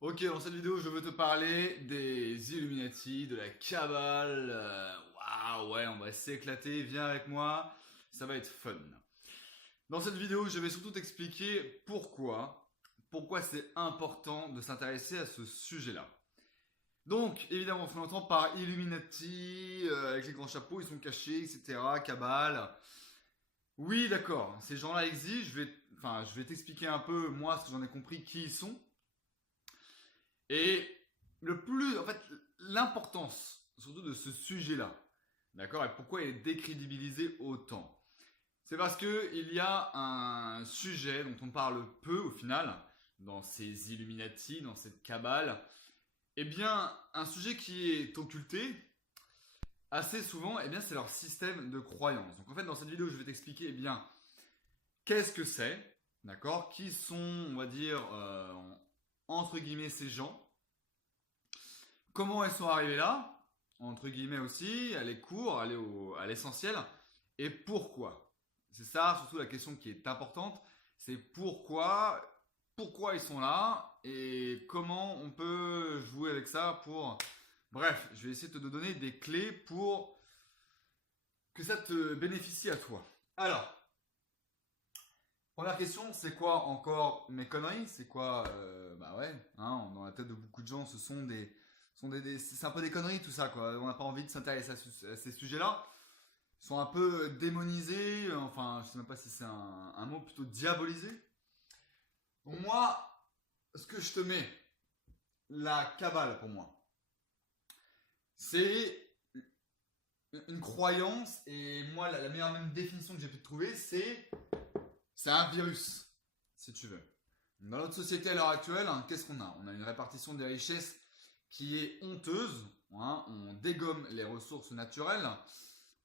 Ok, dans cette vidéo, je veux te parler des Illuminati, de la Kabbale. Waouh, ouais, on va s'éclater, viens avec moi, ça va être fun. Dans cette vidéo, je vais surtout t'expliquer pourquoi c'est important de s'intéresser à ce sujet-là. Donc, évidemment, on entend par Illuminati, avec les grands chapeaux, ils sont cachés, etc., Kabbale. Oui, d'accord, ces gens-là existent, je vais t'expliquer un peu, moi, ce que j'en ai compris, qui ils sont. Et en fait, l'importance surtout de ce sujet-là, d'accord, et pourquoi il est décrédibilisé autant, c'est parce que il y a un sujet dont on parle peu au final dans ces Illuminati, dans cette cabale. Eh bien, un sujet qui est occulté assez souvent, eh bien, c'est leur système de croyance. Donc en fait, dans cette vidéo, je vais t'expliquer, eh bien, qu'est-ce que c'est, d'accord, qui sont, on va dire, entre guillemets, ces gens. Comment elles sont arrivées là, entre guillemets aussi, aller court, à l'essentiel, et pourquoi. C'est ça surtout la question qui est importante, c'est pourquoi ils sont là, et comment on peut jouer avec ça pour... Bref, je vais essayer de te donner des clés pour que ça te bénéficie à toi. Alors, première question, c'est quoi encore mes conneries? C'est quoi bah ouais, hein, dans la tête de beaucoup de gens, c'est un peu des conneries tout ça quoi. On n'a pas envie de s'intéresser à ces sujets-là. Ils sont un peu démonisés. Enfin, je sais même pas si c'est un mot plutôt diabolisé. Donc moi, ce que je te mets, la cabale pour moi, c'est une croyance et moi la meilleure même définition que j'ai pu trouver, c'est un virus, si tu veux. Dans notre société à l'heure actuelle, hein, qu'est-ce qu'on a? On a une répartition des richesses qui est honteuse. Hein, on dégomme les ressources naturelles.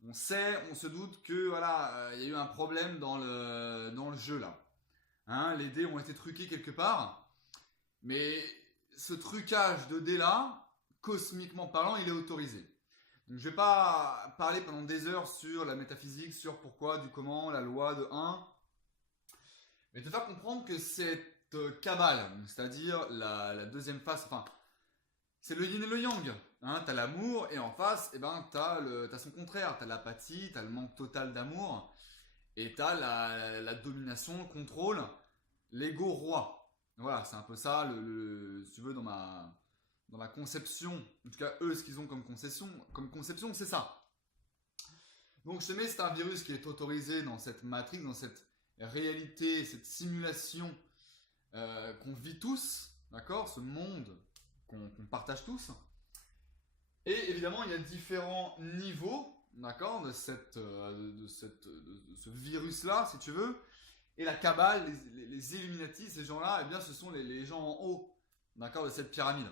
On sait, on se doute que voilà, il y a eu un problème dans le jeu là. Hein, les dés ont été truqués quelque part, mais ce trucage de dés là, cosmiquement parlant, il est autorisé. Donc je vais pas parler pendant des heures sur la métaphysique, sur pourquoi, du comment, la loi de un. Mais te faire comprendre que cette cabale, c'est-à-dire la deuxième face, enfin, c'est le yin et le yang. Hein, t'as l'amour et en face, eh ben, t'as son contraire. T'as l'apathie, t'as le manque total d'amour et t'as la domination, le contrôle, l'ego roi. Voilà, c'est un peu ça, si tu veux, dans ma conception. En tout cas, eux, ce qu'ils ont comme conception, c'est ça. Donc, je te mets, c'est un virus qui est autorisé dans cette matrix, dans cette réalité, cette simulation qu'on vit tous, d'accord, ce monde qu'on partage tous. Et évidemment, il y a différents niveaux, d'accord, de ce virus-là, si tu veux. Et la Kabbale, les Illuminati, ces gens-là, eh bien, ce sont les gens en haut, d'accord, de cette pyramide.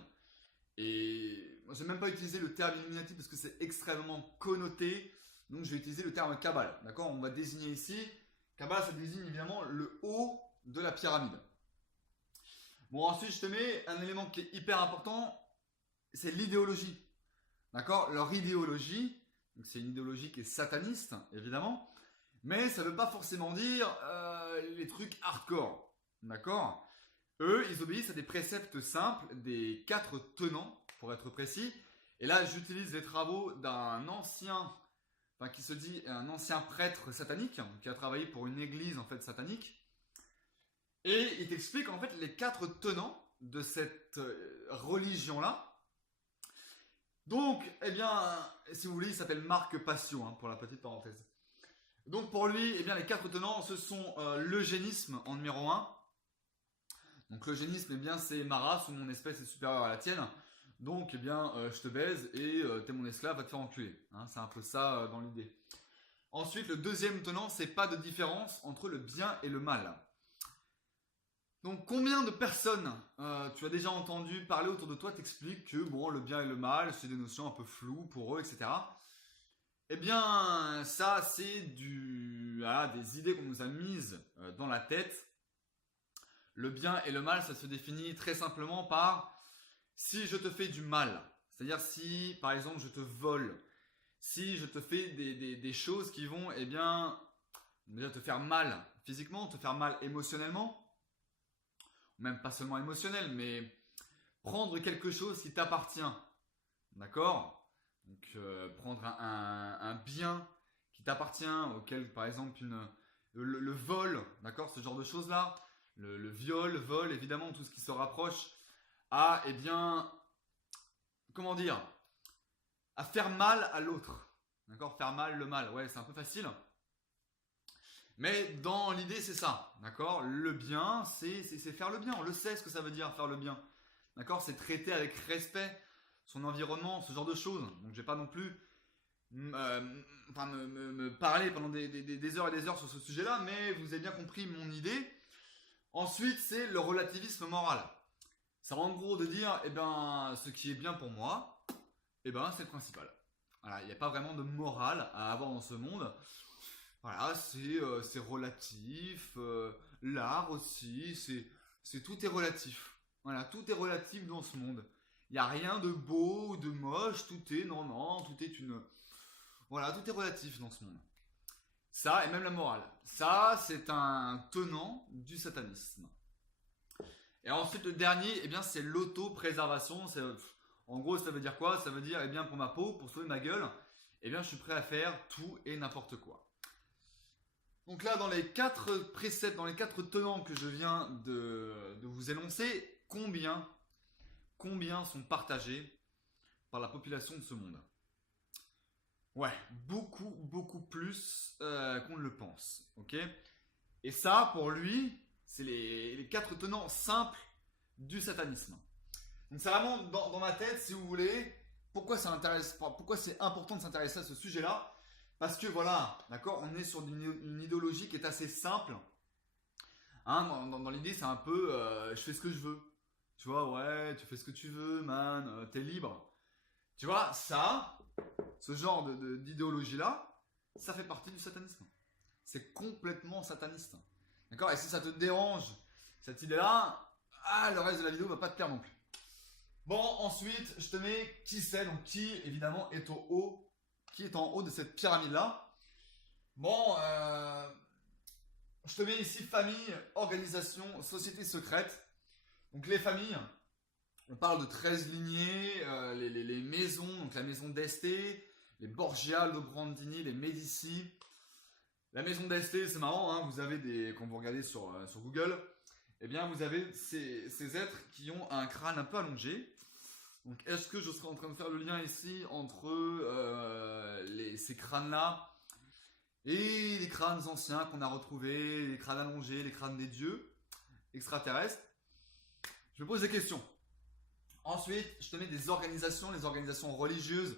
Et moi, j'ai même pas utilisé le terme Illuminati parce que c'est extrêmement connoté. Donc, je vais utiliser le terme Kabbale, d'accord. On va désigner ici. Kabbale, ça désigne évidemment le haut de la pyramide. Bon, ensuite, je te mets un élément qui est hyper important, c'est l'idéologie. D'accord. Leur idéologie, c'est une idéologie qui est sataniste, évidemment, mais ça ne veut pas forcément dire les trucs hardcore. D'accord. Eux, ils obéissent à des préceptes simples, des 4 tenants, pour être précis. Et là, j'utilise les travaux d'un ancien, enfin qui se dit un ancien prêtre satanique, qui a travaillé pour une église en fait satanique. Et il t'explique en fait les 4 tenants de cette religion-là. Donc, eh bien, si vous voulez, il s'appelle Marc Passio, hein, pour la petite parenthèse. Donc pour lui, eh bien, les 4 tenants, ce sont l'eugénisme en numéro un. Donc l'eugénisme, eh bien, c'est ma race ou mon espèce est supérieure à la tienne. Donc, eh bien, je te baise et t'es mon esclave, va te faire enculer. Hein, c'est un peu ça dans l'idée. Ensuite, le deuxième tenant, c'est pas de différence entre le bien et le mal. Donc combien de personnes tu as déjà entendu parler autour de toi t'expliquent que bon, le bien et le mal, c'est des notions un peu floues pour eux, etc. Eh bien, ça, c'est des idées qu'on nous a mises dans la tête. Le bien et le mal, ça se définit très simplement par si je te fais du mal, c'est-à-dire si, par exemple, je te vole, si je te fais des choses qui vont, eh bien, déjà te faire mal physiquement, te faire mal émotionnellement, même pas seulement émotionnel, mais prendre quelque chose qui t'appartient, d'accord? Donc prendre un bien qui t'appartient, auquel par exemple le vol, d'accord, ce genre de choses-là, le viol, le vol, évidemment, tout ce qui se rapproche à, eh bien, comment dire, à faire mal à l'autre, d'accord, faire mal le mal, ouais, c'est un peu facile. Mais dans l'idée, c'est ça, d'accord? Le bien, c'est faire le bien. On le sait ce que ça veut dire faire le bien, d'accord? C'est traiter avec respect son environnement, ce genre de choses. Donc, je vais pas non plus me parler pendant des heures et des heures sur ce sujet-là, mais vous avez bien compris mon idée. Ensuite, c'est le relativisme moral. Ça va en gros de dire, eh ben, ce qui est bien pour moi, eh ben, c'est le principal. Voilà, il n'y a pas vraiment de morale à avoir dans ce monde. Voilà, c'est relatif. L'art aussi, tout est relatif. Voilà, tout est relatif dans ce monde. Il n'y a rien de beau ou de moche. Tout est non, tout est une. Voilà, tout est relatif dans ce monde. Ça, et même la morale. Ça, c'est un tenant du satanisme. Et ensuite, le dernier, eh bien, c'est l'autopréservation. En gros, ça veut dire quoi? Ça veut dire, eh bien, pour ma peau, pour sauver ma gueule, eh bien, je suis prêt à faire tout et n'importe quoi. Donc là, dans les 4 préceptes, dans les 4 tenants que je viens de vous énoncer, combien sont partagés par la population de ce monde? Ouais, beaucoup plus qu'on ne le pense. Ok? Et ça, pour lui, c'est les 4 tenants simples du satanisme. Donc c'est vraiment dans ma tête, si vous voulez, pourquoi c'est important de s'intéresser à ce sujet-là? Parce que voilà, d'accord, on est sur une idéologie qui est assez simple. Hein, dans l'idée, c'est un peu je fais ce que je veux. Tu vois, ouais, tu fais ce que tu veux, man, t'es libre. Tu vois, ça, ce genre d'idéologie-là, ça fait partie du satanisme. C'est complètement sataniste. D'accord? Et si ça te dérange, cette idée-là, le reste de la vidéo va pas te plaire non plus. Bon, ensuite, je te mets qui c'est, donc qui, évidemment, est en haut de cette pyramide-là. Bon, je te mets ici famille, organisation, société secrète. Donc les familles, on parle de 13 lignées, les maisons, donc la maison d'Este, les Borgia, Lobrandini, les Médici. La maison d'Este, c'est marrant, hein, vous avez quand vous regardez sur Google, eh bien vous avez ces êtres qui ont un crâne un peu allongé. Donc est-ce que je serais en train de faire le lien ici entre ces crânes-là et les crânes anciens qu'on a retrouvés, les crânes allongés, les crânes des dieux extraterrestres? Je me pose des questions. Ensuite, je te mets des organisations, les organisations religieuses.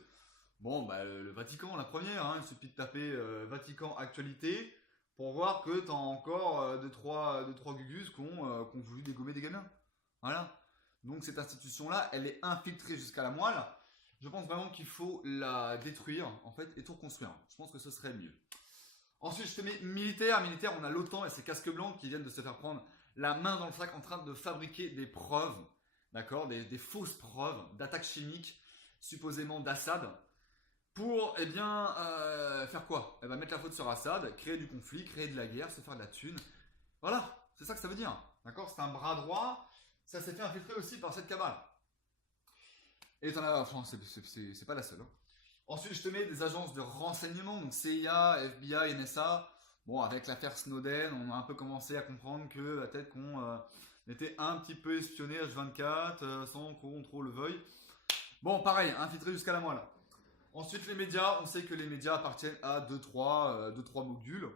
Bon, bah, le Vatican, la première, hein, il suffit de taper Vatican actualité pour voir que t'as encore 2-3 gugus qui ont voulu dégommer des gamins. Voilà. Donc cette institution-là, elle est infiltrée jusqu'à la moelle. Je pense vraiment qu'il faut la détruire, en fait, et tout reconstruire. Je pense que ce serait mieux. Ensuite, je te mets militaire. Militaire, on a l'OTAN et ses casques blancs qui viennent de se faire prendre la main dans le sac en train de fabriquer des preuves, d'accord, des fausses preuves d'attaques chimiques, supposément d'Assad, pour, eh bien, faire quoi? Elle va mettre la faute sur Assad, créer du conflit, créer de la guerre, se faire de la thune. Voilà, c'est ça que ça veut dire, d'accord? C'est un bras droit, ça s'est fait infiltrer aussi par cette cabale. Et t'en as, enfin, c'est pas la seule. Hein. Ensuite, je te mets des agences de renseignement, donc CIA, FBI, NSA. Bon, avec l'affaire Snowden, on a un peu commencé à comprendre que peut-être qu'on était un petit peu espionné H24 sans qu'on trop le veuille. Bon, pareil, infiltré jusqu'à la moelle. Ensuite, les médias, on sait que les médias appartiennent à 2-3 modules.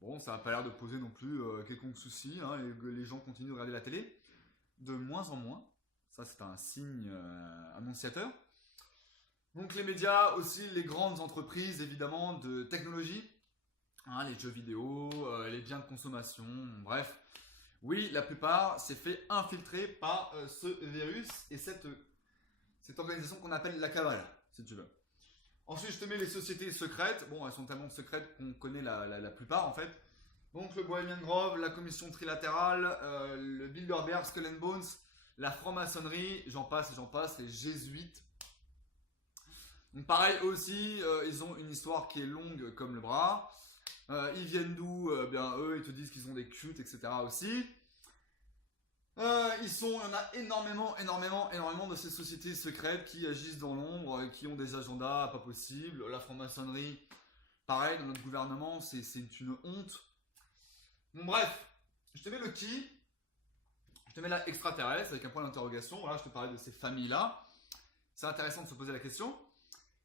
Bon, ça n'a pas l'air de poser non plus quelconque souci, hein, et les gens continuent de regarder la télé. De moins en moins. Ça, c'est un signe annonciateur. Donc les médias, aussi les grandes entreprises, évidemment, de technologie. Hein, les jeux vidéo, les biens de consommation, bref. Oui, la plupart s'est fait infiltrer par ce virus et cette organisation qu'on appelle la cabale, si tu veux. Ensuite, je te mets les sociétés secrètes. Bon, elles sont tellement secrètes qu'on connaît la plupart, en fait. Donc, le Bohemian Grove, la commission trilatérale, le Bilderberg, Skull and Bones, la franc-maçonnerie, j'en passe, les jésuites. Donc, pareil, eux aussi, ils ont une histoire qui est longue comme le bras. Ils viennent d'où? Bien, eux, ils te disent qu'ils ont des cultes, etc. aussi. Il y en a énormément de ces sociétés secrètes qui agissent dans l'ombre, qui ont des agendas pas possibles. La franc-maçonnerie, pareil, dans notre gouvernement, c'est une honte. Bon, bref, je te mets le qui, je te mets la extraterrestre avec un point d'interrogation. Voilà, je te parlais de ces familles-là. C'est intéressant de se poser la question.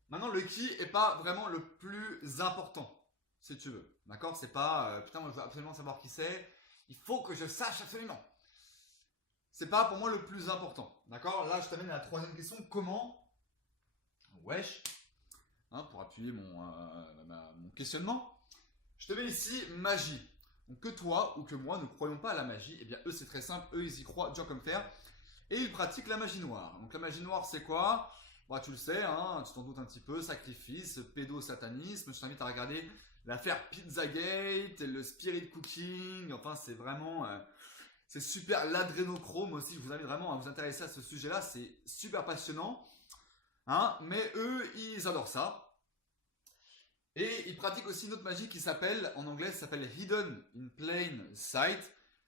Maintenant, le qui est pas vraiment le plus important, si tu veux. D'accord? C'est pas putain, moi je veux absolument savoir qui c'est. Il faut que je sache absolument. C'est pas pour moi le plus important. D'accord? Là, je t'amène à la troisième question. Comment? Wesh. Hein, pour appuyer mon questionnement. Je te mets ici magie. Donc que toi ou que moi ne croyons pas à la magie, eh bien eux c'est très simple, eux ils y croient dur comme fer. Et ils pratiquent la magie noire. Donc la magie noire c'est quoi? Bah, tu le sais, hein, tu t'en doutes un petit peu, sacrifice, pédosatanisme. Je t'invite à regarder l'affaire Pizzagate, le spirit cooking. Enfin c'est vraiment... c'est super, l'adrénochrome aussi, je vous invite vraiment à vous intéresser à ce sujet-là, c'est super passionnant. Hein, mais eux, ils adorent ça. Et ils pratiquent aussi une autre magie qui s'appelle, en anglais, ça s'appelle Hidden in Plain Sight.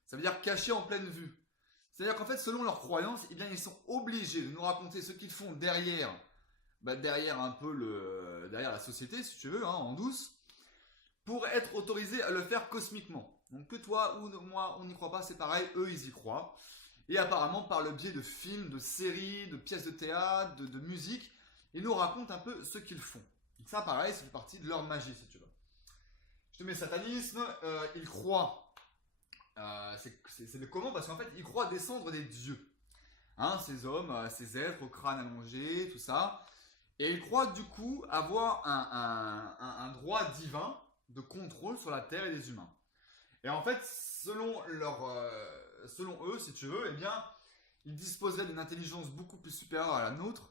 Ça veut dire caché en pleine vue. C'est-à-dire qu'en fait, selon leurs croyances, eh bien, ils sont obligés de nous raconter ce qu'ils font derrière, derrière un peu derrière la société, si tu veux, hein, en douce, pour être autorisés à le faire cosmiquement. Donc que toi ou moi, on n'y croit pas, c'est pareil, eux, ils y croient. Et apparemment, par le biais de films, de séries, de pièces de théâtre, de musique, ils nous racontent un peu ce qu'ils font. Donc ça, pareil, ça fait partie de leur magie, si tu veux. Je te mets satanisme, ils croient, c'est le comment, parce qu'en fait, ils croient descendre des dieux. Hein, ces hommes, ces êtres au crâne allongé, tout ça. Et ils croient du coup avoir un droit divin de contrôle sur la terre et les humains. Et en fait, selon eux, si tu veux, eh bien, ils disposeraient d'une intelligence beaucoup plus supérieure à la nôtre.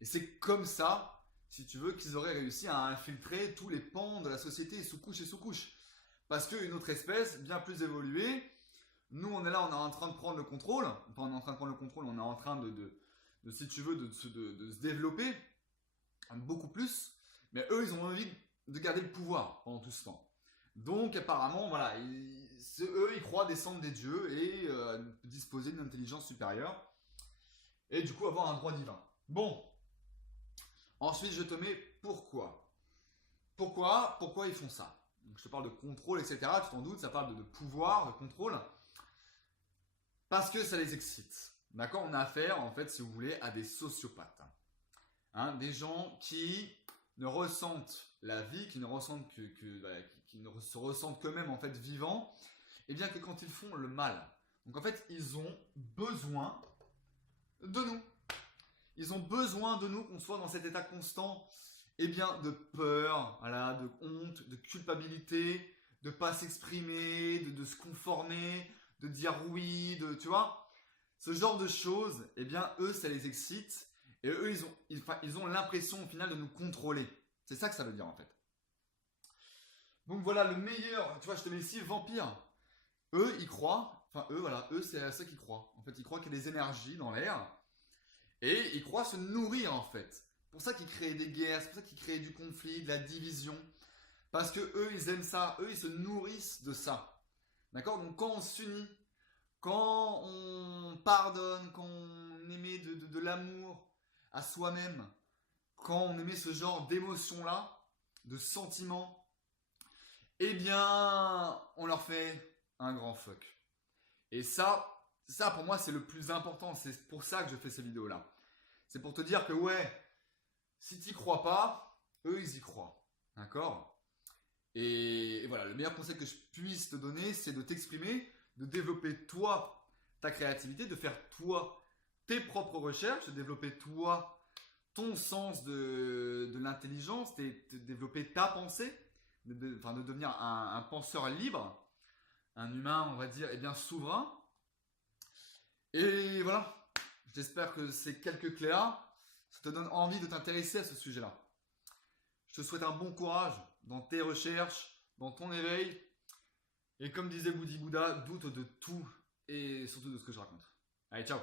Et c'est comme ça, si tu veux, qu'ils auraient réussi à infiltrer tous les pans de la société, sous-couche et sous-couche. Parce qu'une autre espèce, bien plus évoluée, nous, on est là, on est en train de prendre le contrôle. Enfin, on est en train de prendre le contrôle, on est en train si tu veux, de se développer beaucoup plus. Mais eux, ils ont envie de garder le pouvoir pendant tout ce temps. Donc apparemment, voilà, eux, ils croient descendre des dieux et disposer d'une intelligence supérieure. Et du coup, avoir un droit divin. Bon. Ensuite, je te mets pourquoi. Pourquoi ils font ça? Donc, je te parle de contrôle, etc. Tu t'en doutes, ça parle de pouvoir, de contrôle. Parce que ça les excite. D'accord? On a affaire, en fait, si vous voulez, à des sociopathes. Hein, des gens qui ne ressentent la vie, qui ne ressentent qui ne se ressentent qu'eux-mêmes en fait vivants, et bien que quand ils font le mal. Donc en fait, ils ont besoin de nous. Ils ont besoin de nous, qu'on soit dans cet état constant, eh bien, de peur, voilà, de honte, de culpabilité, de pas s'exprimer, de se conformer, de dire oui, tu vois, ce genre de choses, eh bien, eux, ça les excite, et eux, ils ont l'impression au final de nous contrôler. C'est ça que ça veut dire en fait. Donc voilà, le meilleur, tu vois, je te mets ici, vampire. Eux, ils croient, enfin eux, voilà, eux, c'est à ceux qui croient. En fait, ils croient qu'il y a des énergies dans l'air, et ils croient se nourrir en fait. C'est pour ça qu'ils créent des guerres, c'est pour ça qu'ils créent du conflit, de la division. Parce que eux, ils aiment ça, eux, ils se nourrissent de ça. D'accord? Donc quand on s'unit, quand on pardonne, quand on émet de l'amour à soi-même, quand on émet ce genre d'émotions-là, de sentiments, eh bien, on leur fait un grand fuck. Et ça pour moi, c'est le plus important. C'est pour ça que je fais ces vidéos-là. C'est pour te dire que, ouais, si tu n'y crois pas, eux, ils y croient. D'accord? Et voilà, le meilleur conseil que je puisse te donner, c'est de t'exprimer, de développer toi ta créativité, de faire toi tes propres recherches, de développer toi ton sens de l'intelligence, de développer ta pensée, de devenir un penseur libre, un humain, on va dire, eh bien souverain. Et voilà, j'espère que ces quelques clés-là, ça te donne envie de t'intéresser à ce sujet-là. Je te souhaite un bon courage dans tes recherches, dans ton éveil. Et comme disait Bouddhi Bouddha, doute de tout et surtout de ce que je raconte. Allez, ciao!